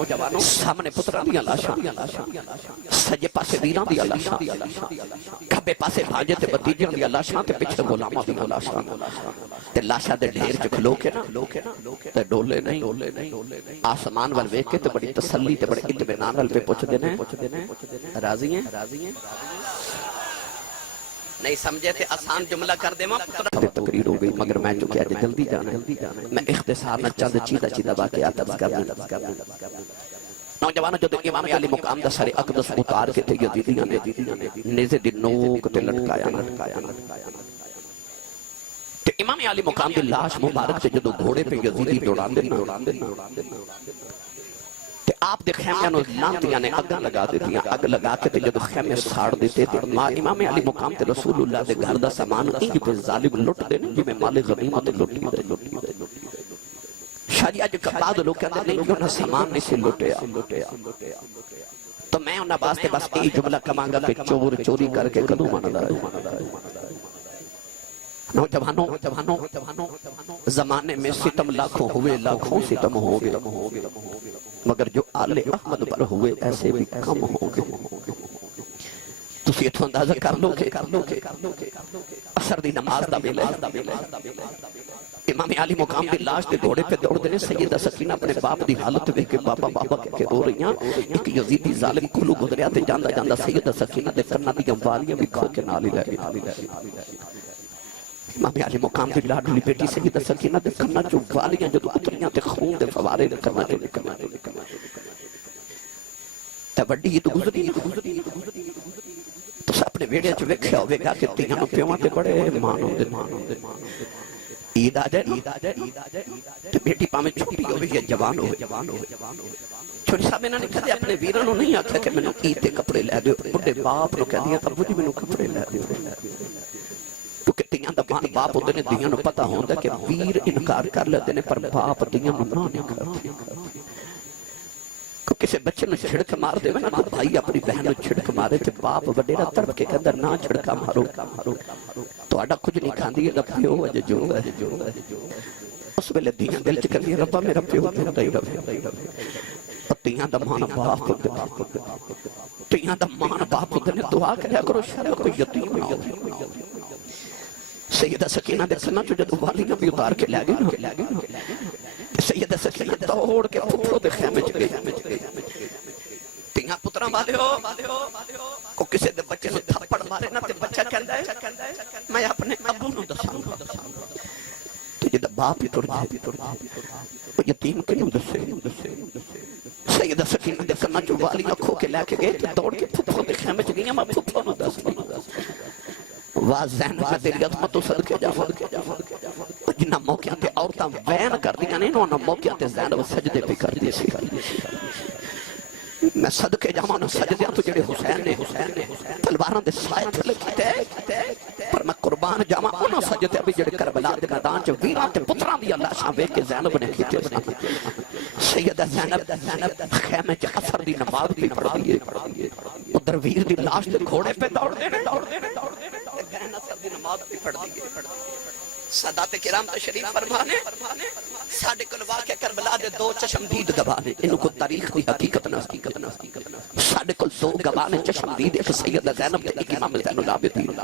نوجوانوں سامنے پتراں دیاں لاشاں سجے پاسے ویراں دیاں لاشاں کھبے پاسے بھانجے تے بھتیجیاں دیاں لاشاں تے پچھے غلاماں دیاں لاشاں تے لاشاں دے ڈھیر چ کھلو کے نا تے ڈولے نہیں آسمان وال ویکھ کے تے بڑی تسلی تے بڑے اطمینان وال پہ پوچھ دینے راضی ہیں نہیں سمجھے تھے آسان جملہ کر دے ماں تقریر ہو گئی مگر میں چکے آج جلدی جانا ہے میں اختصار نہ چند چیدہ واقعات عرض کرنا نوجوانوں جو امام علی مقام دا سر اقدس اتار کے تھے یزیدیاں نے نیزے دی نوک تے لٹکایا کہ امام علی مقام دی لاش مبارک تے جدو گھوڑے پہ یزیدی دوڑان دینا کہ آپ دے خیمے انہوں لانتیاں نے اگاں لگا دیتیاں اگ لگا کے تے جدو خیمے ساڑ دیتے تھے امام علی مقام تے رسول اللہ دے گھر دا سامان انہی پہ ظالم لٹ دینے جی میں مال غنیمت لٹی دے شاہ جی آج بعد لوگ کہتے نہیں کہ انہاں سامان نہیں سے لٹیا تو میں انہاں باستے بس ایک جملہ کمانگا کہ چور چوری کر کے کدو مانا ہے نوجوانوں زمانے میں ستم لاکھوں ہوئے لاکھوں ستم ہو گئے مگر جو آل احمد پر ہوئے ایسے بھی کم ہو گئے تسی اتھو اندازہ کر لو کہ اثر دی نماز دا بیلے امام علی مقام دی لاش دے گھوڑے پہ دوڑ دینے سیدہ سکینہ اپنے باپ دی حالت میں کہ بابا کہ رو رہی ہیں ایک یزیدی ظالم کلو گزریا تے جاندہ سیدہ سکینہ دے کرنا دی والیاں بھی کھو کے نالی لگے امام علی مقام دی لاڈلی بیٹی سیدہ سکینہ دے کرنا جو والیاں جو اتریاں تے خون دے فوارے دے کرنا جو نکلنا تے وڈی تو گزری تو اپنے ویڑے چ ویکھیا ہوگا کہ تیاں پیواں تے بڑے مان ہوندے عید آ جائے تو بیٹی پامیں چھوٹی ہوئی یا جوان ہوئی چھوٹی صاحب انہوں نے کہتے اپنے ویرانوں نہیں آکھا کہ میں نے عید تے کپڑے لے دے بڑے باپ نے کہہ دیا ابو جی میں نے کپڑے لے دے کیونکہ تیاں دا باپ ہوتے نے دیاں نو پتہ ہوندہ کہ ویر انکار کر لیتے نے پر باپ دیاں نو نہ نکھاتے کسی بچے نو چھڑک مار دے نا کو بھائی اپنی بہن نو چھڑک مارے تے باپ وڈیرا تڑپ کے کہندر نہ چھڑکا مارو تو آڈا کچھ نہیں کھاندی ہے پیو وجہ جو اس ویلے دیاں دل چکر دی ربا میرا پیو میرا رہی رہے تیاں دا مان باپ ہوتے تیاں دا مان باپ ہوتے نے دعا کریا کرو شاید کوئی یتیم نہ ہو سیدہ سکینہ دے سنا جو جدو والیاں بھی اتار کے لے گئے سیدہ سکینہ دوڑ کے پھوپھو دے خیمے چ گئی تیاں پتراں والے ہو کو کسی دے بچے سے تھپڑ مارے نہ تے بچہ کہندا ہے میں اپنے ابو نو دساں گا تو جدا باپ ہی ٹر جائے وہ یتیم کیوں دسے سیدہ سکینہ دے سنا جو والیاں کھو کے لے کے گئے تو دوڑ کے پھوپھو دے خیمے چ گئی میں پھوپھو نو دس واہ ذہن میں تیری عظمت تو صدقے جا جنہ موقعہ تے عورتاں وین کر دیا نہیں انہوں موقعہ تے ذہن و سجدے پہ کر دیے سی میں صدقے جامانا سجدیاں تو جڑے حسین نے تلواراں دے سائے تھلے کیتے پر میں قربان جاما انہوں سجدے ابھی جڑے کربلا دے میدان چ ویران تے پتران دی اللہ شاہ ویکھ کے زینب نے کیتے سیدہ زینب خیمے چ اثر دی نماز بھی پڑھ دیے ادھر ویر دی لاش دے گھوڑے پہ دوڑ دے گہن اثر دی نماز بھی پڑھ دیے سادات کرام تشریف فرمانے ساڑھے کل واقع کربلا دے دو چشمدید گوانے انہوں کو تاریخ دی حقیقت نہ ساڑھے کل دو گوانے چشمدید ایک سیدہ زینب تے ایک امام زین العابدین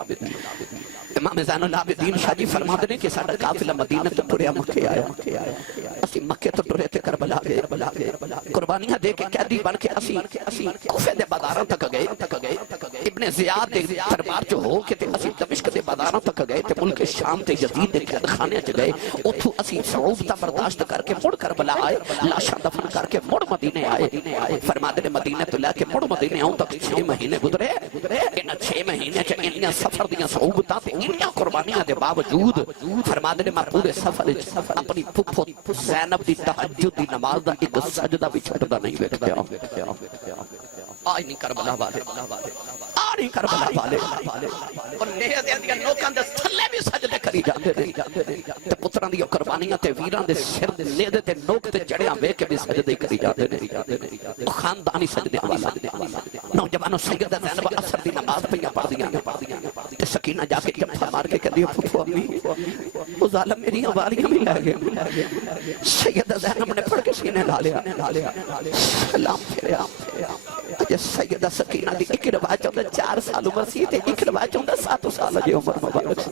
امام زین العابدین شاہ جی فرما دے کہ ساڑھا قافلہ مدینہ تو ٹریا مکہ آیا اسی مکہ تو ٹرے تھے کربلا گئے قربانیاں دے کے قیدی بن کے اسی کوفے دے بازاراں تک گئے ابن زیاد دے دربار جو ہو کہ اسی دمشق دے بازاراں تک گئے تے ملک شام تے یزید دے قید خانے چ گئے اتھو اسی صعوبتہ برداشت کر کے مڑ کربلا آئے لاشاں دفن کر کے مڑ مدینے آئے فرما دے مدینے تو لے کے مڑ مدینے آؤں تک 6 مہینے گزرے ان 6 مہینے چ انیاں سفر دیاں صعوبتاں تے انیاں قربانیاں دے باوجود فرما دے میں پورے سفر اپنی پھپھو زینب دی تہجد دی نماز دا ایک سجدہ بھی چھٹدا نہیں ویکھیا آج نہیں کربلا والے آج نہیں کربلا والے اور نیہ دے اندیاں لوکاں دے تھلے بھی سجدے کری جاندے تے پتراں دی قربانیاں تے ویراں دے سر دے نیہ دے نوک تے جڑیاں ویکھ کے بھی سجدے کری جاندے خاندانی سجدے والا نوجوانوں سیدہ زینب اثر دی نماز پہ پڑھ دیاں سکینہ جا کے جمفا مار کے کہتی ہے پھپھو امی وہ ظالم میری والیاں بھی لے گیا. سیدہ زینب نے پڑھ کے سینے لا لیا سلام پھریا. اجے سیدہ سکینہ دی ایک روایت ہوندہ 4 سال عمر سی تے ایک روایت ہوندہ 7 سال اجے عمر مبارک سی.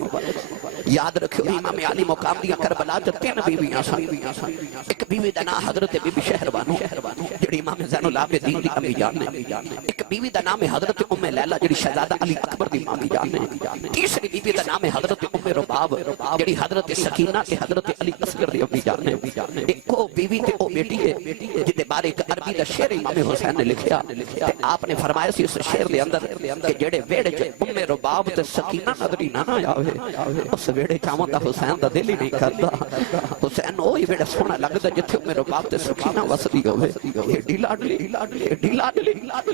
یاد رکھو امام علی مقام دیا کربلا جو 3 بیویاں سن. ایک بیوی دا نام حضرت بی بی شہربانو جڑی امام زین العابدین دی امی جان نے. ایک بیوی دا نام حضرت ام لیلہ جڑی شہزادہ علی اکبر دی مامی جان نے. تیسری بیوی دا نام حضرت ام رباب جڑی حضرت سکینہ تے حضرت علی اصغر دی امی جان نے. ایک کو بیوی تے او بیٹی ہے جدے بارے ایک عربی دا شعر امام حسین نے لکھیا تے آپ نے فرمایا سی اس شعر دے اندر کہ جڑے ویڑے چ ام رباب تے سکینہ نظری نہ آوے اس ویڑے چاواں دا حسین دا دل ہی نہیں کردا. حسین اوہی ویڑا سونا لگدا جتھے ام رباب تے سکینہ وسدی ہوے. ایڈی لاڈلی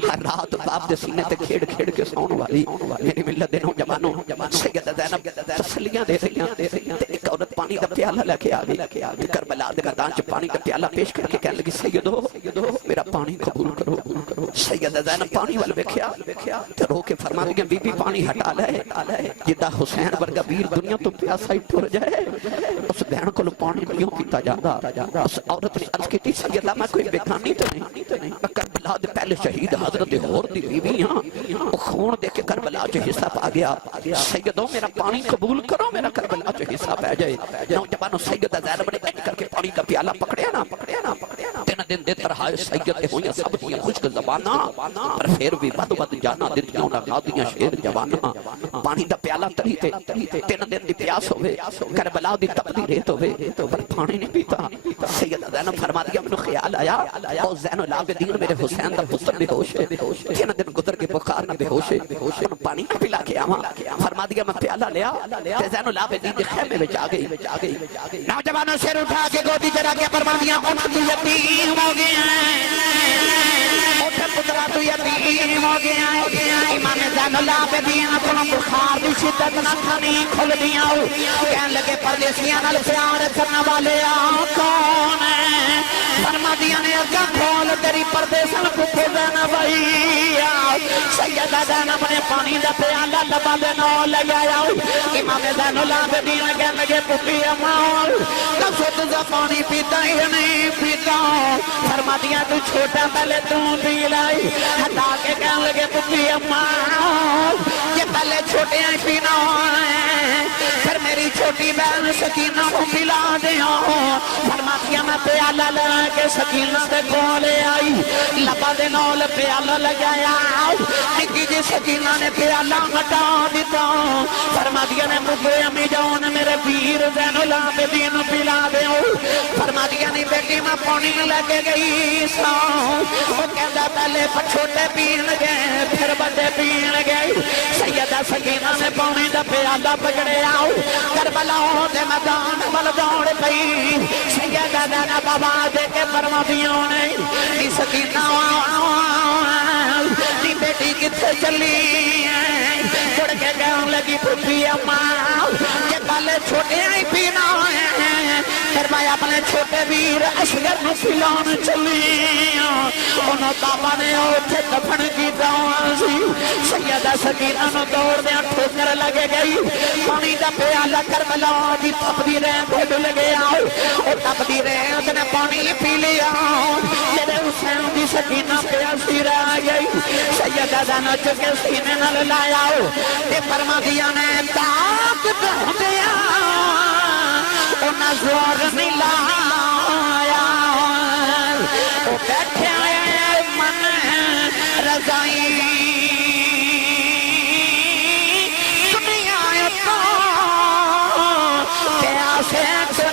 ہر رات باپ دے سینے تے کھیڑ کھیڑ کے سون والی میری ملت دے نوجوانوں سیدہ زینب تسلیاں دے رہیاں تے ایک عورت پانی دا پیالہ لے کے آ گئی. کربلا دے میدان چ پانی دا پیالہ پیش کر کے کہنے لگی سیدو میرا پانی قبول کرو. سیدہ زینب پانی وال ویکھیا تے رو کے فرما دی بی بی پانی ہٹا لے جدا حسین ورگا ویر دنیا تو پیاسا ہی ٹر جائے. اس بہن کو پانی کیوں پیتا جاندا. اس عورت نے عرض کی سیدہ میں کوئی بیگانی تو نہیں میں کربلا دے پہلے شہید حضرت ہور دی بیوی ہاں. وہ خون دے کے کربلا چ حصہ پا گیا. سیدو میرا پانی قبول کرو میرا کربلا چ حصہ پہ جائے. نوجوانوں سیدہ زینب نے اج کر کے پانی کا پیالہ پکڑیا نا 3 دن دے ترہائے سید ہوئیں سب دی خشک زباناں پر پھر بھی ود جانا دتیاں نہ غادیاں شیر جواناں. پانی دا پیالہ تری تے 3 دن دی پیاس ہوے کربلا دی تپدی ریت ہوے پر پانی نہیں پیتا. سیدہ زینب فرما دیا مینوں خیال آیا او زین العابدین میرے حسین دا پتر بے ہوش ہے. 3 دن گزر کے بخار نہ بے ہوش ہے پانی نہ پلا کے آواں. فرما دیا میں پیالہ لیا تے زین العابدین دے خیمے وچ آ گئی. نوجوانوں سر اٹھا کے گودی چڑھا کے فرما دیا اٹھ تو یتیم ہو گیا اٹھ پترا تو یتیم ہو گیا. امام زین العابدین کو بخار دی شدت نہ کھانی کھل دیا کہنے لگے پردیسیاں نال پیار کرنے والے کون ہے. فرما دیا نے اگا کھول تیری پردیسن کو کھولنا بھائی. سیدہ زینب نے پانی دا پیالہ لبا دے نال لگایا. امام زین العابدین کہنے لگے پپی اماں لفظ دا پانی پیتا ہی نہیں پیتا. فرما دیا تو چھوٹا پہلے تو پی لائی ہٹا کے کہنے لگے پپی اماں یہ پہلے چھوٹے ہیں پینا ہے پھر میری چھوٹی بہن سکینہ کو پلا دیا. فرما دیا میں پیالہ لے کے سکینہ دے کولے آئی لبا دے نال پیالہ لگایا. نکی جی سکینہ نے پیالہ ہٹا دیتا. فرما دیا نے مجھے امی جان میرے پیر زین العابدین پلا دے. فرما دیا نہیں بیٹی میں پانی لگے گئی سا وہ کہتا پہلے چھوٹے پین گئے پھر بڑے پین گئے. سیدہ سکینہ نے پانی دا پیالہ پکڑے آؤ کربلا دے میدان بل دوڑ پئی. سیدہ زینب آواز دے کے فرما دیا نے نی سکینہ نی بیٹی کتھے چلی چھوڑ کے کہنے لگی پھپھی اماں یہ پہلے چھوٹے ہی پینا ہے پھر میں اپنے چھوٹے ویر اصغر نو پلان چلی. انہوں بابا نے اوتھے دفن کی دعا سی. سیدہ سکینہ نو دوڑ دیا ٹھوکر لگے گئی. پانی دا پیالہ کربلا دی تپدی ریت ڈل گیا اور تپدی ریت نے پانی پی لیا. میرے حسین دی سکینہ پیاسی رہ گئی. سیدہ زینب چکے سینے نال لایا تے فرما دیا نے طاقت ہوندیا انہاں زور نہیں لایا او بیٹھے آئے من رضائی دنیا تو پیاسے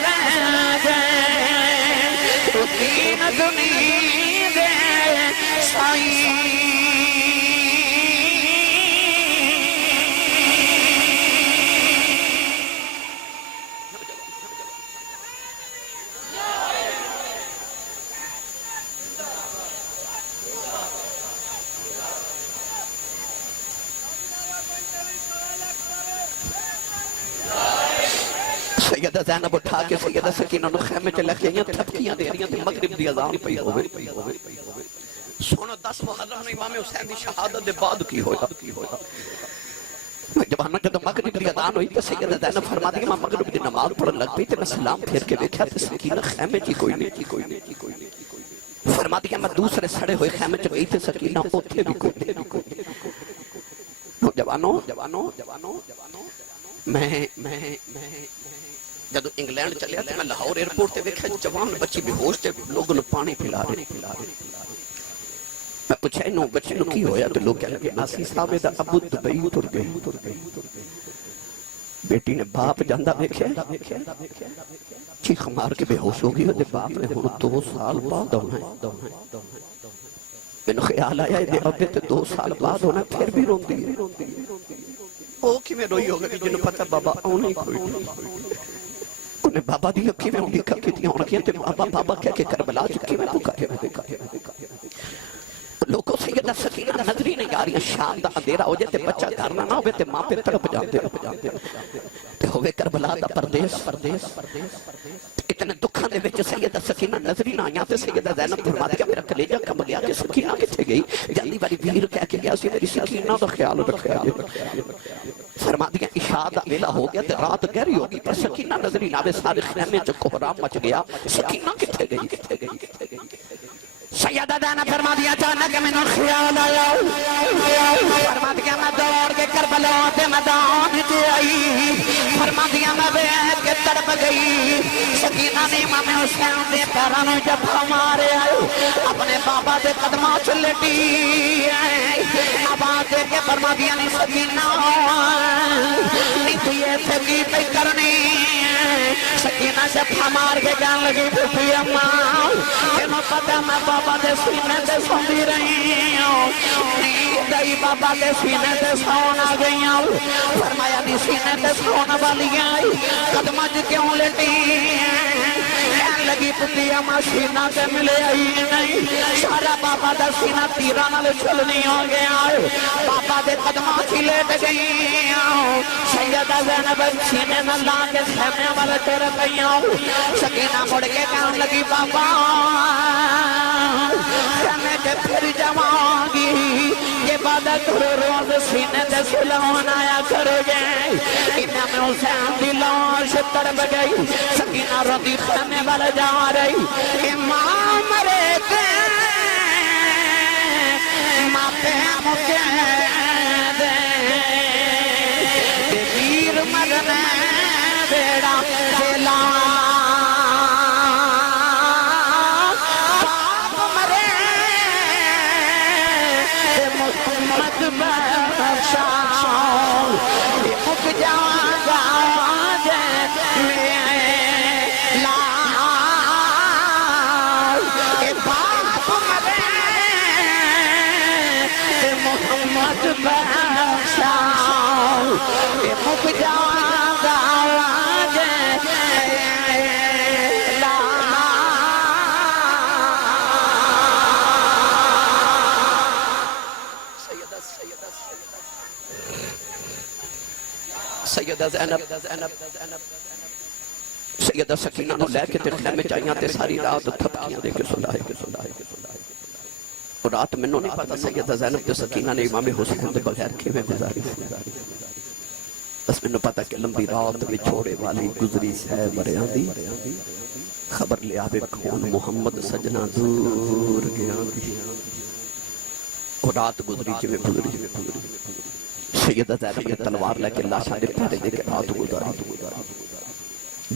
رہ گئے تو تین دنیا دے سائی. سیدہ زینب اٹھا کے سیدہ سکینہ نو خیمے چلے گئیں تھپکیاں دے رہی ہیں مغرب دی اذان پئی ہوئے. سونا 10 محرم نے امام حسین دی شہادت دے بعد کی ہویا. جوانوں جدوں مغرب دی اذان ہوئی تے سیدہ زینب فرماتی کہ میں مغرب دی نماز پڑھن لگ پئی تے میں سلام پھیر کے ویکھیا تے سکینہ خیمے چ کوئی نہیں فرماتی کہ میں دوسرے سڑے ہوئے خیمے چ گئی تے سکینہ اوتھے بھی کوئی نہیں جوانوں میں جدوں انگلینڈ چلیا تے میں لاہور ایئرپورٹ تے ویکھیا جوان بچی بے ہوش تے لوگوں نوں پانی پلا رہے میں پوچھا انہوں بچے نوں کی ہویا تو لوگ کہنے لگے ناسی صاحب دا ابو دبئی اتر گئی بیٹی نے باپ جاندہ دیکھے چیخ مار کے بے ہوش ہو گئی اور باپ نے ہوں 2 سال بعد ہونا ہے میں نے خیال آیا دے ابے تے 2 سال بعد ہونا پھر بھی رون دی او کی میں روئی ہوگا کہ جنہوں پتا بابا آنے کوئی نہیں انہیں بابا دی اکی میں انہیں کھا کی تھی ہونا کیا تے بابا کیا کہ کربلا چکی میں تو کہے لوگوں سے یہ سکینہ نظری نہیں آ رہی ہے شام دا اندھیرا ہو جائے تے بچہ گھرنا نہ ہوئے تے ماں پہ تڑپ جاتے تے ہوئے کربلا دا پردیس اتنے دکھاں دے وچ سیدہ سکینہ نظری نہ آیا تے سیدہ زینب فرماتی کہ میرا کلیجہ کم گیا کہ سکینہ کتھے گئی جلدی والی ویر کہہ کے گیا سی میری سکینہ دا خیال رکھا جائے فرماتی کہ عشاء دا ویلا ہو گیا تے رات گہری ہوگی پر سکینہ نظری نہ آوے سارے خیمے چ کوہرام مچ گیا سکینہ کتھے گئی سیدہ زینب فرما دیا اچانک میں نے خیال آیا فرما دیا میں دوڑ کے کربلا تے میدان تے آئی فرما دیا میں بیٹھ کے تڑپ گئی سکینہ نے امام حسین دے پیراں نوں جھپا مارے اپنے بابا دے قدماں چ لٹی آواز دے کے فرما دیا نہیں سکینہ نہیں تو یہ سکی پہ کرنی سکینہ سے پھمار کے جان لگی پھوپھی اماں انہوں پتہ میں بابا دے سینے دے سوندی رہی ہوں نیند آئی بابا دے سینے دے سون آ گئی ہوں فرمایا نہیں سینے دے سون والی آئی قدمہ جو کیوں لٹی لگی پتی اما سینہ کے ملے آئی نہیں سارا بابا دا سینہ تیرہ نال چلنی ہو گیا بابا دے قدمہ کی لیٹ گئی سیدہ زینب سینے نہ لا کے سینے والے تیرے گئی سکینہ مڑ کے کہنے لگی بابا سینے کے پھر جماؤں گی یہ عبادت روز سینے دے سلون آیا کرو گے امام حسین دی لاش تڑپ گئی سکینہ رضی خیمے والے جا رہی امام رہتے ماں پہ مکے دے ویر مرنے بیڑا کھیلا باپ مرے محمد بخشا مک جاؤں گا سیدہ زینب سیدہ سکینہ نو لے کے خیمے چاہیاں تے ساری رات تھپکیاں دے کے سلائے اور رات میں نہیں پتا سیدہ زینب تے سکینہ نے امام حسین دے بغیر کھیویں گزاری بس میں پتا کہ لمبی رات میں چھوڑے والی گزری سہ بریاں دی خبر لے آوے کون محمد سجنہ دور گیا اور رات گزری جویں گزری سیدہ زینب نے تلوار لے کے لاشاں دے پیرے دے کے رات گزاری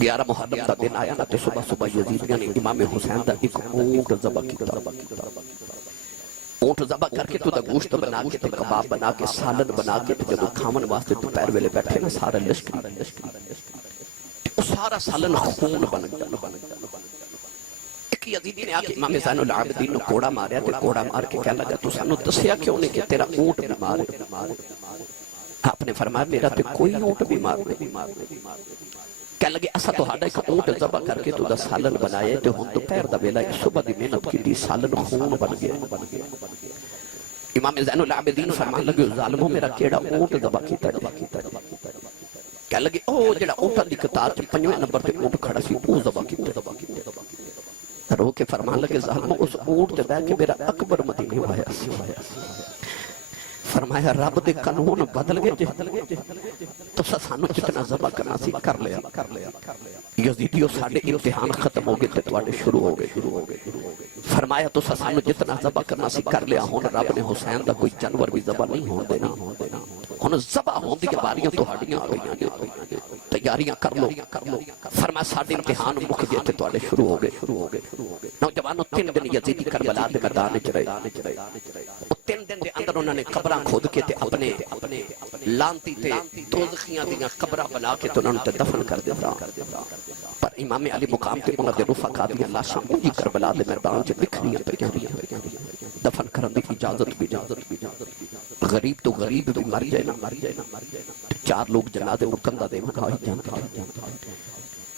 11 محرم دا دن آیا نا تے صبح یزیدیاں نے امام حسین دا ایک اونٹ ذبح کیتا اونٹ ذبح کر کے تو دا گوشت بنا کے تے کباب بنا کے سالن بنا کے تے جدو کھامن واسطے تو پیر ویلے بیٹھے نا سارا لشکری وہ سارا سالن خون بن گیا ایک یزیدی نے آکے امام زین العابدین نے کوڑا ماریا تے کوڑا مار کے کہنے لگا تو سانو دسیا کیوں نہیں کہ تیرا اونٹ بیمار ہے آپ نے فرمایا میرا تے کوئی اونٹ بیمار نہیں کہنے لگے اسا تو ہاڑا ایک اونٹ ذبح کر کے تو دا سالن بنائے تے ہن دوپہر دا ویلا صبح دی محنت کی دی سالن خون بن گیا امام زین العابدین فرمان لگے ظالموں میرا کیڑا اونٹ ذبح کیتا کہنے لگے او جڑا اونٹاں دی قطار چ 5ویں نمبر تے اونٹ کھڑا سی او ذبح کیتا رو کے فرمان لگے ظالموں اس اونٹ تے بیٹھ کے میرا اکبر مدینے آیا فرمایا رب دے قانون بدل گئے تو سانو جتنا ذبح کرنا سی کر لیا یزیدیو ساڑے امتحان ختم ہو گئے تے تواڈے شروع ہو گئے فرمایا تو سانو جتنا ذبح کرنا سی کر لیا ہن رب نے حسین دا کوئی جانور بھی ذبح نہیں ہون دینا ہن ذبح ہون دی باریاں تہاڈیاں آ گئیاں تیاریاں کر لو فرمایا ساڈے امتحان مک گئے تے تواڈے شروع ہو گئے نوجوانوں 3 دن یزیدی کربلا دے میدان وچ رہے 3 دن دے اندر انہوں نے قبراں کھود کے تے اپنے لانتی تے دوزخیاں دیاں قبراں بنا کے تے انہوں نے دفن کر دیتا پر امام علی مقام تے انہوں دے رفقا دیاں لاشاں اونجی کربلا دے میدان وچ بکھریاں پئیاں دفن کرن دی اجازت بھی غریب تو غریب بھی مر جائے نا 4 لوگ جنازے نوں کندھا دے آئی جاندے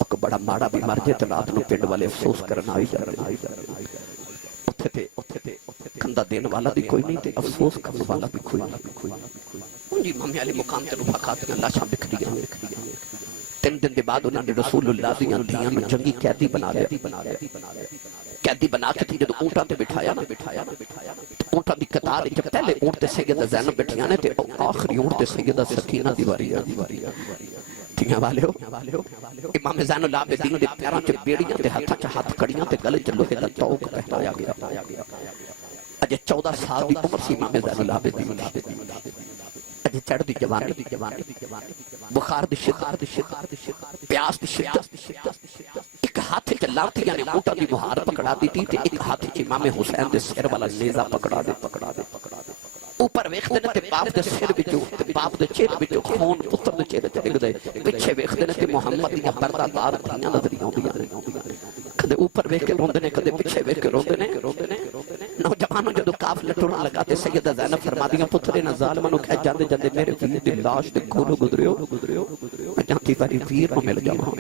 ایک بڑا ماڑا بھی مر جائے تے رات نوں پنڈ والے افسوس کرن آئی جاندے اوتھے تے کندھا دین والا بھی کوئی نہیں تے افسوس کرن والا بھی کوئی نہیں جی امام علی مقام تے رفقا دیاں لاشاں بکھریاں 3 دن دے بعد انہوں نے رسول اللہ دیاں دیاں نوں جنگی قیدی بنا لیا قیدی بنا کے تھی جدو اونٹاں تے بٹھایا اونٹاں دی قطار جب پہلے اونٹ تے سیدہ زینب بٹھیاں نے تے آخری اونٹ تے سیدہ سکینہ دیواری تھیاں والے ہو امام زین العابدین دے پیراں چ بیڑیاں تے ہتھاں چ ہاتھ کڑیاں تے گلے چ لوہے دا توق پہنایا گیا اجے 14 سال دی عمر سی امام زین العابدین اجے چڑھ دی جوانی بخار دی شدت پیاس دی شدت ایک ہاتھ چ لانتیاں نے اونٹاں دی مہار پکڑا دی تے ایک ہاتھ چ امام حسین دے سر والا نیزہ پکڑا دے اوپر ویکھدے نے تے باپ دے سر وچوں تے باپ دے چہرے وچوں خون پتر دے چہرے تے ڈگدے پیچھے ویکھدے نے تے محمد دیاں پردہ دار دھیاں نظر آوندیاں نے کدے اوپر ویکھ کے روندے نے کدے پیچھے ویکھ کے روندے نے نوجوانوں جدو قافلہ ٹرن لگا تے سیدہ زینب فرمادیاں پترے نہ ظالماں نوں کہہ جاندے جاندے میرے ویر دی لاش دے کولوں گزریو میں جانتی واری ویر نوں مل جاواں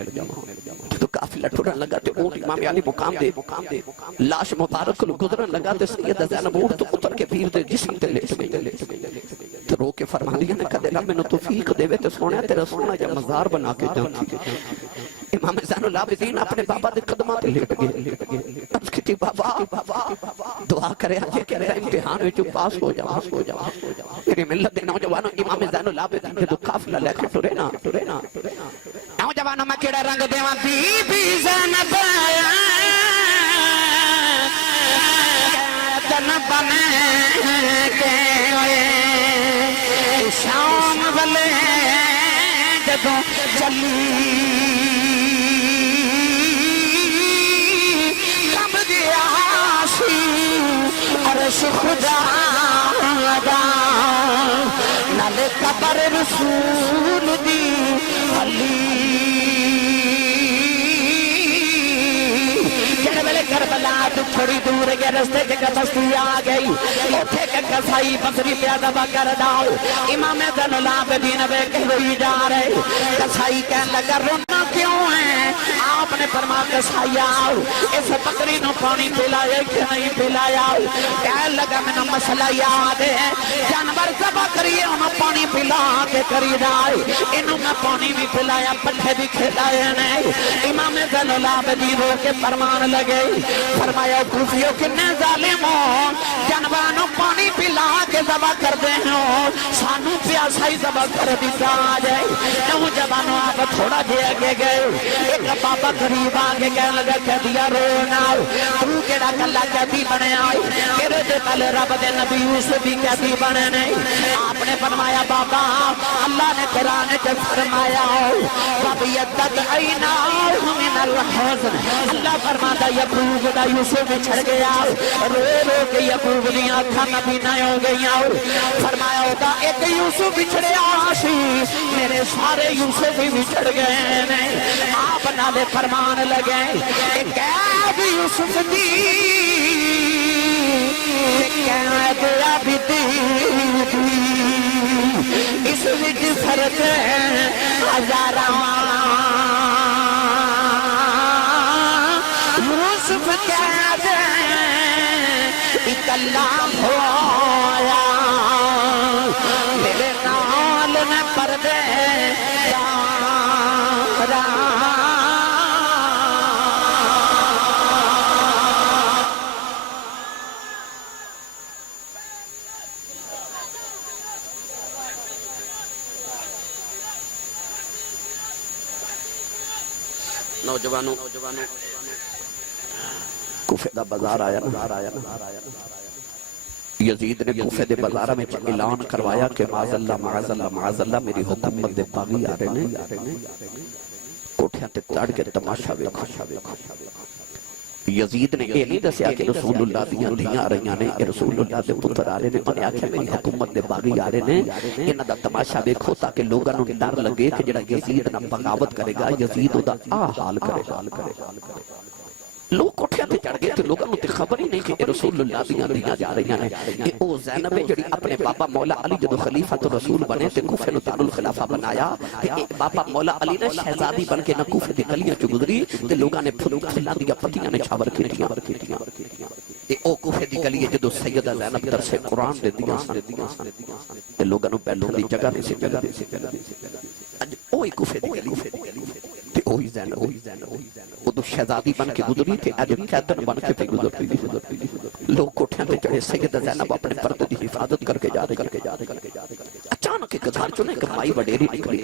جدو قافلہ ٹرن لگا تے اونٹ امام علی مقام دے لاش مبارک نوں گزرن لگا تے سیدہ زینب اونٹ تو اتر کے ویر دے جسم تے لیٹ گئی تے رو کے فرمادیاں نے کدے رب مینوں توفیق دیوے تے سونے تیرا سونا جا مزار بنا کے جانتی امام زین العابدین اپنے بابا دے قدماں تے لیٹ گئے عرض کیتی بابا دعا کرے آجے کہ میرا امتحان وچوں پاس ہو جا میری ملت دے نوجوانوں امام زین العابدین جدو قافلہ لے کے ٹرے نا نوجوانوں میں کیڑا رنگ دیواں بی بی زینب جن بنے کے شام والے جدوں چلی کب گیا سی عرش خدا دا نالے قبر رسول دی علی کربلا تو تھوڑی دور کے رستے کے بستی آ گئی اوتھے کے کسائی بکری پیا دبا کر ڈال امام زین العابدین ویکھ ہوئی جا رہے کسائی کہنے لگا رونا کیوں ہے آپ نے فرمایا کسائی آؤ اس بکری نو پانی پلایا کہ نہیں پلایا کہنے لگا میں نے مسئلہ یاد ہے جانور ذبح کریے انہوں پانی پلا کے کری جائے انہوں میں پانی بھی پلایا پٹھے بھی کھلائے نہیں امام زین العابدین رو کے فرمان لگے فرمایا کوفیوں کنے ظالموں جانوروں پانی پلا کے ذبح کر دے ہوں سانو پیاسا ہی ذبح کر دیتا آ جائے نوجوانوں آپ تھوڑا جے آگے گئے ایک بابا قریب آگے کہنے لگا کہہ دیا رونا تو کیڑا کلا کہتی بنے آئی میرے دے پہلے رب دے نبی یوسف بھی کہتی بنے نہیں آپ نے فرمایا بابا اللہ نے قرآن جب فرمایا وَبِيَدَّتْ عَيْنَاهُ مِنَ الْحُزْنِ اللہ فرماتا یعقوب دا یوسف چھڑ گیا رو رو کے یعقوب دی آنکھاں نبی نہ ہو گئیاں فرمایا ہوتا ایک یوسف بچھڑے آشی میرے سارے یوسف بھی بچھڑ گئے ہیں آپ نالے فرمان لگے ایک قید یوسف دی قید عبدی اس وچ فرق ہزاراں یوسف قید اکلا ہویا میرے نال میں پردے نوجوانوں کوفے دا بازار آیا نا یزید نے کوفے دے بازار میں اعلان کروایا کہ معاذ اللہ میری حکومت دے باغی آ رہے نے کوٹھیاں تے چڑھ کے تماشا ویکھو یزید نے یہ نہیں دسیا کہ رسول اللہ دیاں دھیاں آ رہی نے یہ رسول اللہ دے پتر آ رہے نے انہیں آکھیا میری حکومت دے باغی آ رہے نے انہاں دا تماشا ویکھو تاکہ لوگاں نوں ڈر لگے کہ جڑا یزید نہ بغاوت کرے گا یزید دا حال کرے گا لوگ کوٹھیاں تے چڑھ گئے تے لوگوں تے خبر ہی نہیں کہ اے رسول اللہ دیاں جا رہی ہیں اے او زینب جڑی اپنے بابا مولا علی جدو خلیفہ تو رسول بنے تے کوفے نو دارالخلافہ بنایا تے اے بابا مولا علی نے شہزادی بن کے نہ کوفے دی گلیاں چ گزری تے لوگاں نے پھلاں دیاں پتیاں نے چھاور کیتیاں تے او کوفے دی گلی جدو سیدہ زینب درس قرآن دیندیاں سن تے لوگاں نو بیٹھن دی جگہ نہیں سی اج اوہی کوفے دی گلی تے اوہی زینب وہ شہزادی بن کے گزری تھے اج قیدن بن کے پہ گزرتی تھی لوگ کوٹھیاں تے چڑھے سیدہ زینب اپنے پردے دی حفاظت کر کے جا رہے اچانک ایک گھر چوں ایک مائی وڈیری نکلی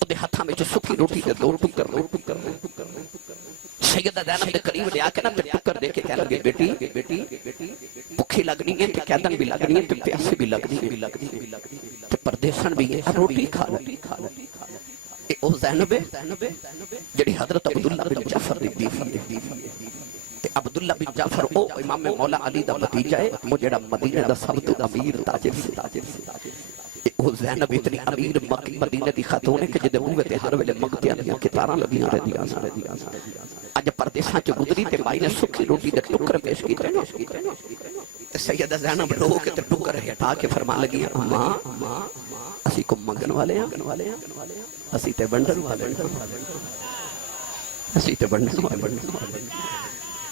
اودے ہتھاں وچ سکی روٹی دے دو ٹکر سیدہ زینب دے قریب لے آ کے نا ٹکر دے کے کہہ لگے بیٹی بھوکھی لگنی ہے تے قیدن بھی لگنی ہے تے پیاسی بھی لگنی ہے تے پردیسن بھی ہے روٹی کھا لو او زینب جڑی حضرت عبداللہ بن جعفر دی بیوی تے عبداللہ بن جعفر او امام مولا علی دا بھتیجا ہے وہ جڑا مدینہ دا سب تو امیر تاجر سے او زینب اتنی امیر مدینہ دی خاتون ہے کہ جدے منہ تے ہر ویلے منگتیاں دیاں کتاراں لگیاں رہندیاں سن اج پردیساں چ گزری تے مائی نے سکھی روٹی دے ٹکر پیش کیتے تے سیدہ زینب رو کے تے ٹکر ہٹا کے فرمان لگی اماں اسی کو منگن والے ہیں اسی تے بنڈن والے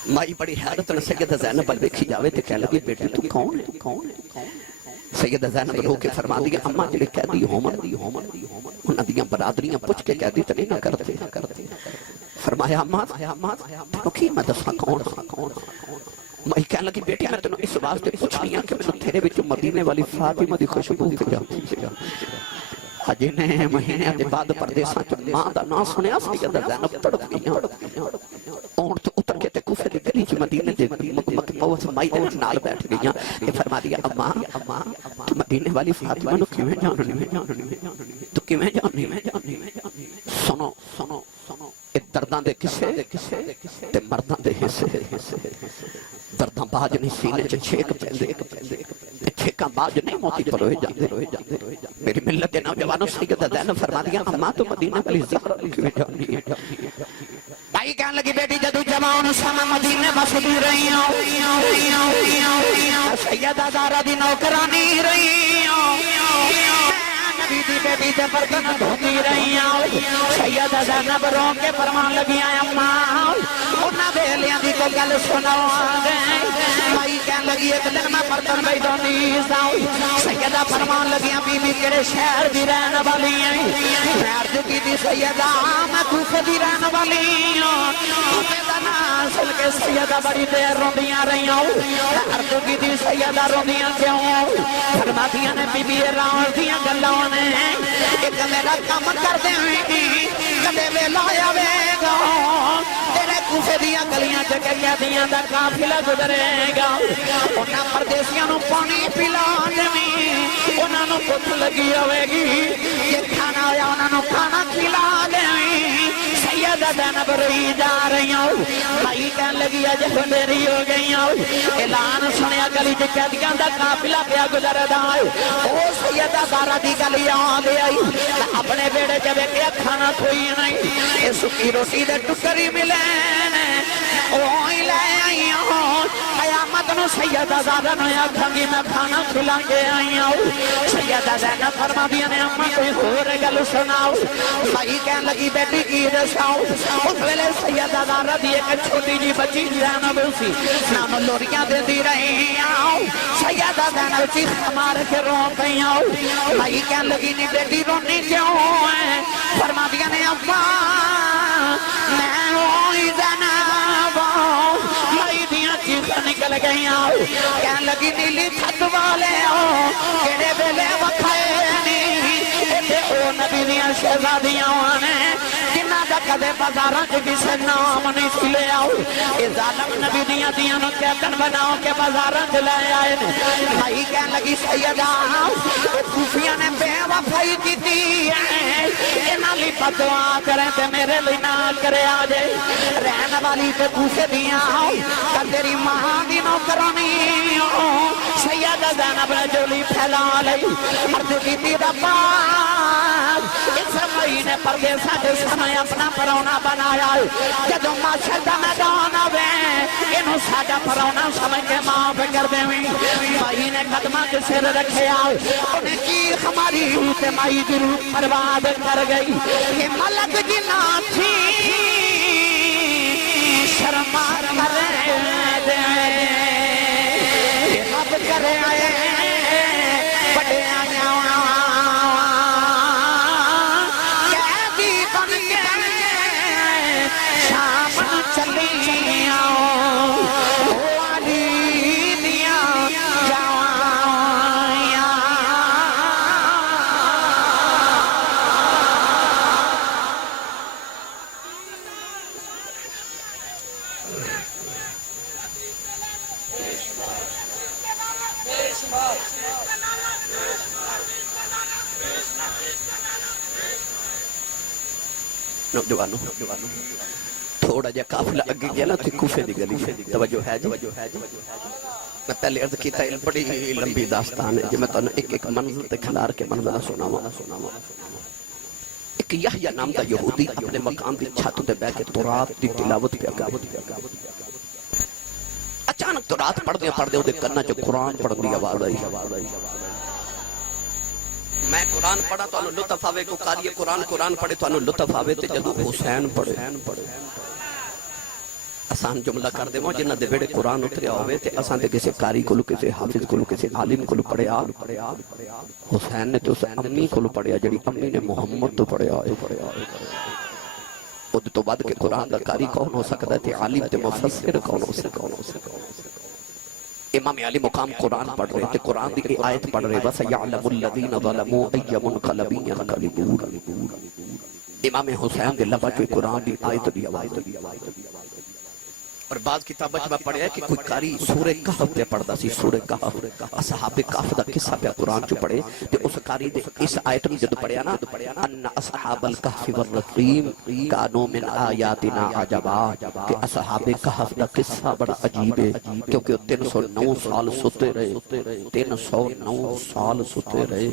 مائی بڑی حیرت نے سیدہ زینب بل ویکھی جاوے تے کہہ لگی بیٹی تو کون ہے سیدہ زینب رو کے فرما دیا اماں جڑے قیدی ہومن انہاں دیاں برادریاں پوچھ کے قیدی تے نہیں نہ کرتے فرمایا اماں کی میں دساں کون میں کہنے لگی بیٹی میں تنوں اس واسطے پوچھنی ہاں کہ میں تیرے وچ مدینے والی فاطمہ دی خوشبو پہ اجے نے مہینے دے بعد پردیساں چ ماں دا نام سنیا سیدہ زینب تڑپ گئیاں اون تو اتر کے تے کوفے دی گلی چ مدینے دے پوت مائی دے نال بیٹھ گئیاں تے فرما دیا اماں تو مدینے والی فاطمہ نو کیویں جاننی تو کیویں جاننی سنو اے درداں دے قصے تے مرداں دے حصے درداں باج نہیں سینے چ چھیک پیندے چھیکاں باج نہیں موتی پر ہوئے جاندے میری ملت دے نوجوانوں سیدہ زینب فرما دیا اماں تو مدینہ والی زہرا کیویں جاننی بھائی کہنے لگی بیٹی جدو جوان سما مدینے بسدی رہی سیدہ زہرا دی نوکرانی رہی نبی دی بیٹی تے برتن دھوتی رہی سیدہ زینب رو کے فرمان لگی اماں انہاں بیلیاں دی کو گل سناؤ بھائی کہنے لگی ایک دن میں برتن بھائی دھوتی سیدہ فرمان لگیاں بی بی کیڑے شہر دی رہن والی ہیں میں عرض کی دی سیدہ میں کوفے دی رہن والی کوفے دا نام سن کے سیدہ بڑی دیر روندیاں رہی عرض کی دی سیدہ روندیاں کیوں فرماتیاں نے بی بی راز دیاں گلاں نے ایک میرا کام کر دے کدے ویلا آوے گا تیرے کوفے دیاں گلیاں چ قیدیاں دا قافلہ گزرے گا انہاں پردیسیاں نو پانی پلا دیویں انہاں نو بھوک لگی ہوے گی یہ کھانا آیا انہاں نو کھانا کھلا دیویں سیدہ زینب روئی جا رہی بھائی کہنے لگی اج دیری ہو گئی اعلان سنیا گلی چ قیدیاں دا قافلہ پیا گزردا او سیدہ زہرا دی گلی آندے آئی اپنے بیڑے چ ویکھیا کھانا کوئی نہیں اے سکی روٹی دے ٹکر ہی ملے اوہی لے آئی قیامت نو سیدہ زہرا نو آکھاں گی میں کھانا کھلا کے آئی سیدہ زینب فرما دیا نے اماں کوئی ہور گل سناؤ بھائی کہنے لگی بیٹی کی دساؤ اس ویلے سیدہ زہرا دی ایک چھوٹی جی بچی زینب سی نام لوریاں دیندی رہی سیدہ زینب چیخ مار کے رو پئی بھائی کہنے لگی نہیں بیٹی رونی کیوں ہے فرما دیا نے اماں میں ہوئی زینب مائی دیاں چیخاں نکل گئی کہنے لگی نیلی چھت والے کیڑے ویلے وکھائے نہیں او نبی دیاں شہزادیاں نے جنہاں دا کدے بازاراں چ کسے نام نہیں سی لے آؤ اے ظالم نبی دیاں دیاں نو کیپٹن بناؤ کے بازاراں چ لے آئے نے بھائی کہن لگی سیدہ کوفیاں نے بے وفائی کیتی ہے انہاں لی بدعا کرے تے میرے لی نہ کرے آ جائے رہن والی تے کوفے دیاں کہ تیری ماں دی نوکرانی سیدہ زینب نے جولی پھیلا لئی عرض کیتی ربا اس مہینے پردیسہ کے سمے اپنا پرونا بنایا جدو معاشر دا میدان آوے انہوں ساجا پرونا سمجھ کے معاف کر دیں مائی نے قدمہ کے سر رکھے آئے انہیں چیخ ہماری تے مائی دی روح برباد کر گئی کہ ملک جنا تھی شرما کرے دے رب کرے آئے بڑے آیا قیدی بن کے شام چلی آؤ والی دیا جوایا نوجوانوں تھوڑا جا قافلہ اگے گیا نا تھی کوفے دی گلی توجہ ہے جی میں پہلے عرض کیتا ہے بڑی لمبی داستان ہے جو میں تو ایک ایک منظر تے کھلار کے منظر سناواں ایک یحییٰ نام دا یہودی اپنے مکان دی چھت تے بیٹھ کے تورات دی تلاوت پہ اچانک تورات پڑھدے دے کرنا جو قرآن پڑھن دی آواز آئی میں قرآن پڑھا تو انہوں لطف آوے کو قاری قرآن پڑھے تو انہوں لطف آوے تے جدو حسین پڑھے آسان جملہ کر دے جنہ دے بیڑے قرآن اتریا ہوئے تے آسان دے کسی قاری کلو کسی حافظ کلو کسی عالم کلو پڑھے حسین نے تو اسے امی کلو پڑھے جڑی امی نے محمد تو پڑھے خود تو بعد کے قرآن دا قاری کون ہو سکتا تے عالم تے مفسر کون ہو سکتا امام علی مقام قرآن پڑھ رہے تھے قرآن دی آیت پڑھ رہے وَسَيَعْلَمُ الَّذِينَ ظَلَمُوا أَيَّ مُنْقَلَبٍ يَنْقَلِبُونَ امام حسین دے لبا جو قرآن دی آیت دی آواز اور بعض کتابہ جب پڑھے ہے کہ کوئی قاری سورہ کہف دے پڑھدا سی سورہ کہف اصحاب کہف دا قصہ پہ قرآن جو پڑھے تے اس قاری دے اس آیت میں جب پڑھیا نا ان اصحاب الکہف والرقیم کانوا من آیاتنا عجبا کہ اصحاب کہف دا قصہ بڑا عجیب ہے کیونکہ 309 سال ستے رہے 309 سال ستے رہے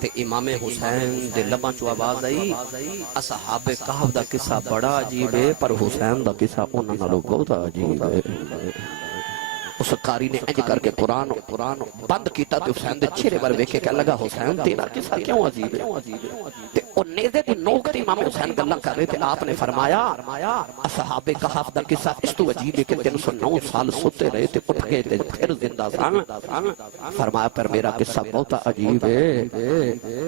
تے امام حسین دے لباں جو آواز آئی اصحاب کہف دا قصہ بڑا عجیب ہے پر حسین دا قصہ انہاں نالوں بہت عجیب ہے اس قاری نے انج کر کے قرآن بند کیتا تو حسین دے چہرے پر ویکھے کہ لگا حسین تیرا قصہ کیوں عجیب ہے تے او نیزے دی نوک تے امام حسین گلاں کر رہے تھے آپ نے فرمایا اصحاب کہف دا قصہ اس تو عجیب ہے کہ 309 سال سوتے رہے تے اٹھ گئے تے پھر زندہ سن فرمایا پر میرا قصہ بہت عجیب ہے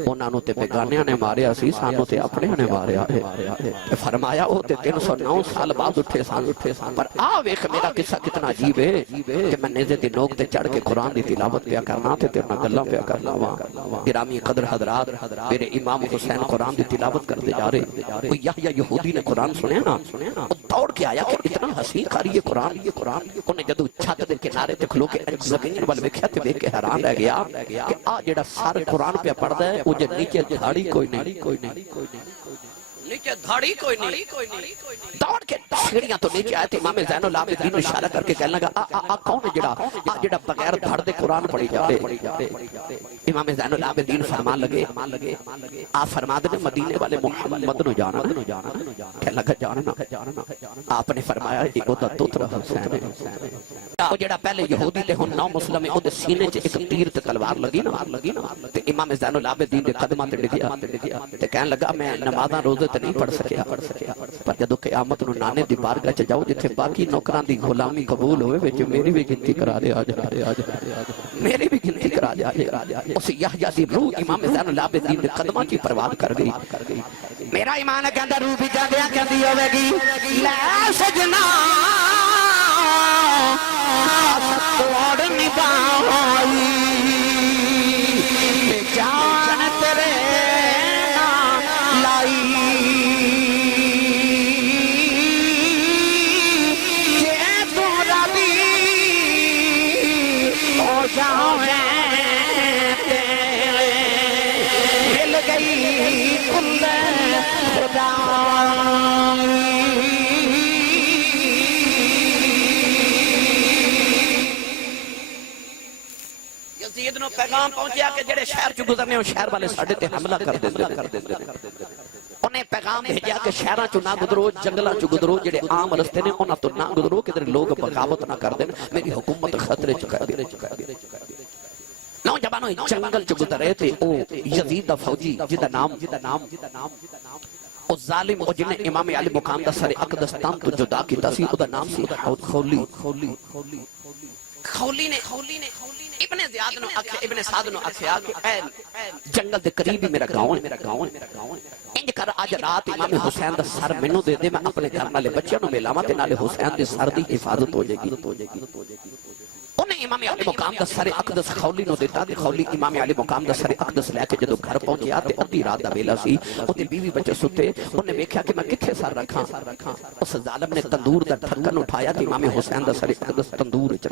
انہاں نوں تے بیگانیاں نے ماریا سی سانوں تے اپنے نے ماریا ہے فرمایا او تے 309 سال بعد اٹھے سن پر آ ویکھ میرا قصہ کتنا عجیب ہے کہ میں نیزے دی نوک تے چڑھ کے قرآن دی تلاوت پیا کرنا تے تیرنا گلاں پیا کرنا گرامی قدر حضرات میرے امام حسین قرآن دی تلاوت کرتے جا رہے وہ یحییٰ یہودی نے قرآن سنے نا وہ دوڑ کے آیا کہ اتنا حسین قاری یہ قرآن انہیں جدو چھت دے کنارے تے کھلو کے زمین وال ویکھیا تے ویکھ کے حیران رہ گیا کہ آ جڑا سارے قرآن پہ پڑھدا ہے وہ جے نیچے دھاڑی کوئی نہیں نیچے دھاڑی کوئی نہیں دوڑ کے سیڑیاں تو نیچے آئے تھے امام زین العابدین اشارہ کر کے کہنے لگا کون ہے جڑا بغیر دھڑ دے قرآن پڑھی جا رہے امام زین العابدین فرمان لگے آپ فرما دے مدینے والے محمد نو جانا کہنے لگا جانا آپ نے فرمایا ایک دا دوترا حسین ہے وہ جڑا پہلے یہودی تے ہن نو مسلم ہے او دے سینے چ ایک تیر تے تلوار لگی نا تے امام زین العابدین دے قدماں تے ڈگیا تے کہنے لگا میں نمازاں روزے تے نہیں پڑھ سکیا پر جدو قیامت نو نانے دی بارگاہ چ جاؤ جتھے باقی نوکراں دی غلامی قبول ہوئے وچ میری بھی گنتی کرا دے آج میری بھی گنتی کرا دے اس یحییٰ دی روح امام زین العابدین دے قدماں چ پرواز کر گئی میرا ایمان کہندا روح بھی جاندیاں کہندی ہوے گی لے سجنا توڑ نبھائی جان تیرے لائی جاویں مل گئی کل خدا یزید نو پیغام پہنچیا کہ جڑے شہر چ گزرنے ہو شہر والے ساڈے تے حملہ کر دیندے انہیں پیغام بھیجیا کہ شہراں چ نہ گزرو جنگلاں چ گزرو جڑے عام رستے نے انہاں تو نہ گزرو کہ لوگ بغاوت نہ کر دین میری حکومت خطرے چ کر دے نوجوانوں جنگل چ گزرے تے او یزید دا فوجی جدا نام او ظالم او جن امام علی مقام دا سر اقدس تام تو جدا کیتا سی او دا نام سی خولی نے ابن زیاد نو اکھے ابن سعد نو اکھیا کہ اے جنگل دے قریب ہی میرا گاؤں ہے انج کر اج رات امام حسین دا سر مینوں دے دے میں اپنے گھر والے بچیاں نو ملاواں تے نالے حسین دے سر دی حفاظت ہو جائے گی انہیں امام علی مقام دا سر اقدس خولی نو دیتا تے خولی امام علی مقام دا سر اقدس لے کے جدو گھر پہنچیا تے ادھی رات دا ویلا سی اودے بیوی بچے ستے انہیں ویکھیا کہ میں کتھے سر رکھاں اس ظالم نے تندور دا ڈھکن اٹھایا تے امام حسین دا سر اقدس تندور وچ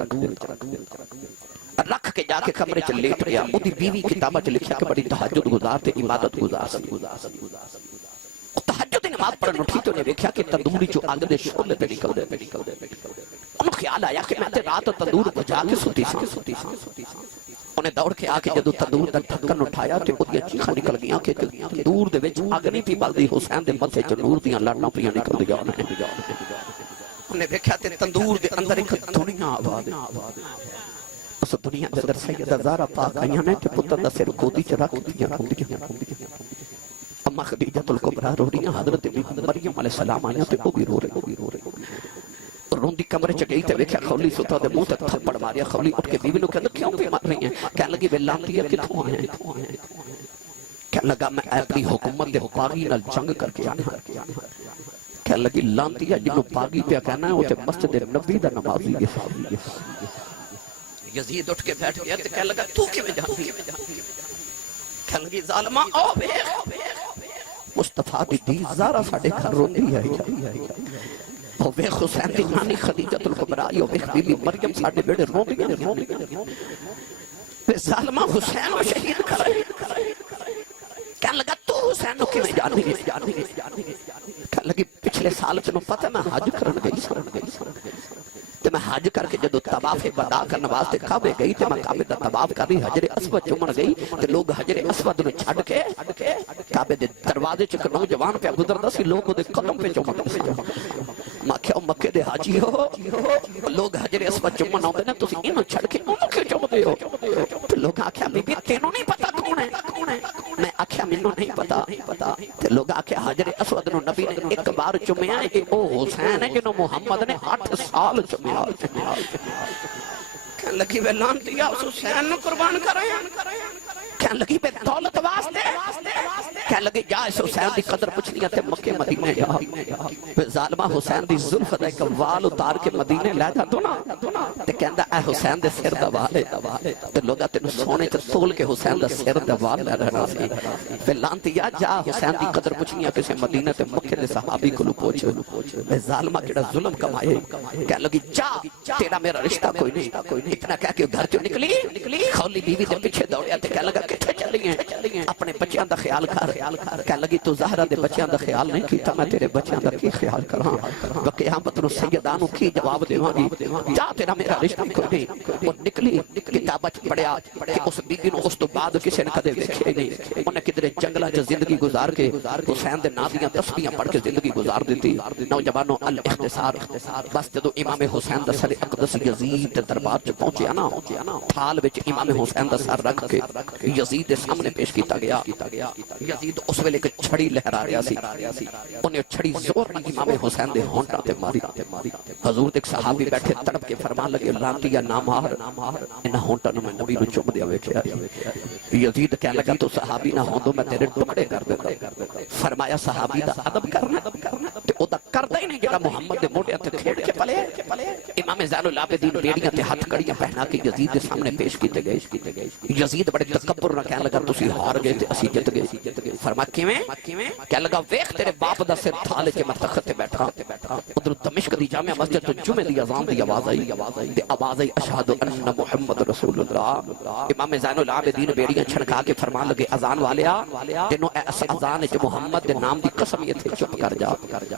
رکھ کے جا کے کمرے چ لیٹ گیا اودی بیوی کتاباں چ لکھیا کہ بڑی تہجد گزار تے عبادت گزار سی تہجد دی نماز پڑھن اٹھی تو نے ویکھیا کہ تندور چوں اگ دے شعلے تے نکل دے انہوں خیال آیا کہ میں تے رات تندور بجا کے ستی ساں انہیں دوڑ کے آ کے جدو تندور دا ڈھکن اٹھایا تے اودی چیخاں نکل گیاں کہ تندور دے وچ اگ نہیں پی بلدی حسین دے متھے چ نور دیاں لڑاں پیاں نکل دیاں انہیں ویکھیا تے تندور دے اندر ایک دنیا آباد اس دنیا دے اندر سیدہ زہرا پاک آئیاں نے کہ پتر دا سر گودی چ رکھ دیا اما خدیجۃ الکبریٰ رو رہی ہیں حضرت مریم علیہ السلام آئیاں تے وہ بھی رو رہے روندی کمرے چ گئی تے ویکھیا خولی ستا دے منہ تے تھپڑ ماریا خولی اٹھ کے بیوی نو کہندا کیوں پہ مار رہی ہیں کہنے لگی بے لانتی ہے کتھوں آئے ہیں کہنے لگا میں اپنی حکومت دے باغی نال جنگ کر کے آنا کہنے لگی لانتی ہے جنوں باغی پہ کہنا ہے وہ تے مسجد نبوی دا نمازی ہے یزید اٹھ کے بیٹھ گیا تے کہنے لگا تو کیویں جانتی کہنے لگی ظالمہ او مصطفیٰ دی دی زارا ساڑے گھر روندی ہے او بے حسین دی نانی خدیجۃ الکبریٰ او بے بیبی مریم ساڑے بیڑے روندی ہے بے ظالمہ حسین و شہید کرے کہنے لگا تو حسین نو کیویں جانتی کہنے لگی پچھلے سال تینوں پتہ میں حج کرن گئی سا تے میں حج کر کے جدو طواف ودا کرنے واسطے کعبے گئی تے میں کعبے دا طواف کر رہی حجر اسود چومن گئی تے لوگ حجر اسود نو چھڈ کے کعبے دے دروازے چ نوجوان پہ گزردا سی لوگ دے قدم پہ چومن سی میں کہیا مکے دے حاجی ہو لوگ حجر اسود چومن آوندے نے تسی اینو چھڈ کے اونوں کیوں چومدے ہو تے لوگ آکھیا بی بی تینوں نہیں پتہ کون ہے میں آکھیا مینوں نہیں پتہ تے لوگ آکھیا حجر اسود نو نبی نے ایک بار چومیا اے او حسین ہے جنوں محمد نے 8 سال چومیا کہنے لگی بے لانتی اس حسین نو قربان کرے کہنے لگی بے دولت واسطے کہنے لگی جا اس حسین دی قدر پوچھنی تے مکے مدینے جا بے ظالمہ حسین دی زلف دا ایک وال اتار کے مدینے لے جا دو نا تے کہندا اے حسین دے سر دا وال ہے تے لوگا تینوں سونے تے تول کے حسین دا سر دا وال لے رہنا سی بے لانتی جا حسین دی قدر پوچھنی کسے مدینے تے مکے دے صحابی کولوں پوچھ بے ظالمہ کیڑا ظلم کمائے کہنے لگی جا تیرا میرا رشتہ کوئی نہیں اتنا کہہ کے گھر چوں نکلی خولی بیوی دے پیچھے دوڑیا تے کہنے لگا کتھے چلی ہیں اپنے بچیاں دا خیال کر کہنے لگی تو زہرا دے بچیاں دا خیال نہیں کیتا میں تیرے بچیاں دا کی خیال کراں قیامت نو سیدانو کی جواب دیواں گی جا تیرا میرا رشتہ کوئی نہیں وہ نکلی کتاب وچ پڑھیا کہ اس بیوی نو اس تو بعد کسے نے کدے ویکھیا نہیں انہیں کدھر جنگلاں وچ زندگی گزار کے حسین دے نام دیاں تسبیحاں پڑھ کے زندگی گزار دیتی نوجوانوں الاختصار بس جدو امام حسین دا سر اقدس یزید دے دربار چ پہنچیا نا تھال وچ امام حسین دا سر رکھ کے یزید دے سامنے پیش کیتا گیا یزید اس ویلے ایک چھڑی لہرا رہا سی انہیں چھڑی زور نال امام حسین دے ہونٹاں تے ماری حضور دے صحابی بیٹھے تڑپ کے فرمان لگے لانتی یا نہ مار انہاں ہونٹاں نوں میں نبی نوں چوم دیا ویکھیا یزید کہنے لگا تو صحابی نہ ہوندو میں تیرے ٹکڑے کر دیندا فرمایا صحابی دا ادب کرنا تے او دا کردا ہی نہیں جڑا محمد دے موڈیاں تے کھیڑ کے پلے امام زین العابدین بیڑیاں تے ہتھ کڑیاں پہنا کے یزید دے سامنے پیش کیتے گئے یزید بڑے تکبر نہ کہنے لگا تسی ہار گئے تے اسی سی جت گئے فرمایا کیویں کہنے لگا ویکھ تیرے باپ دا سر تھالے کے میں تخت تے بیٹھا ادھر دمشق دی جامع مسجد تو جمعے دی اذان دی آواز آئی تے آواز آئی اشہد ان محمد رسول اللہ امام زین العابدین بیڑیاں چھڑکا کے فرمان لگے اذان والیا تینوں اذان وچ محمد دے نام دی قسم ایتھے چپ کر جا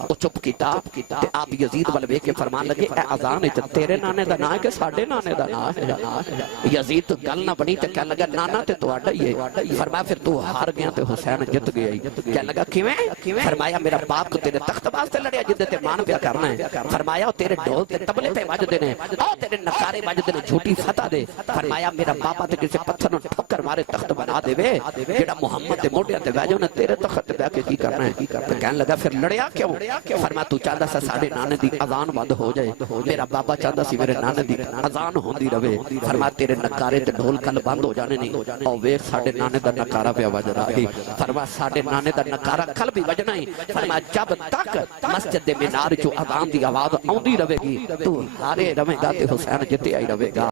او چپ کیتا تے آپ یزید ول ویکھ کے فرمان لگے اے اذان وچ تیرے نانے دا نام ہے کہ ساڈے نانے دا نام ہے یزید تو گل نہ بنی تے کہنے لگا نانا تے تہاڈا ہی ہے فرمایا پھر تو ہار گیا تے حسین جت گیا کہنے لگا کیویں فرمایا میرا باپ تو تیرے تخت واسطے لڑیا جدے تے مان پیا کرنا ہے فرمایا تیرے ڈھول تے تبلے تے بجدے نے او تیرے نکارے بجدے نے جھوٹی فتح دے فرمایا میرا باپا تے کسے پتھر نو ٹھکر مارے تخت بنا دے وے جیڑا محمد دے موڈیاں تے بیجو نے تیرے تخت تے بیٹھ کے کی کرنا ہے کہنے لگا پھر لڑیا کیوں فرمایا تو چاہندا سا ساڈے نانے دی اذان بند ہو جائے میرا بابا چاہندا سی میرے نانے دی اذان ہوندی رہے فرمایا تیرے نکارے تے ڈھول کل بند ہو جانے نہیں او ویکھ ساڈے نانے دا نکارا پیا وج رہا ہے فرمایا ساڈے نانے دا نکارا کل بھی وجنا ہے فرمایا جب تک مسجد دے مینار چوں اذان دی آواز آوندی رہے گی تو ہارے رہے گا تے حسین جتے آئی رہے گا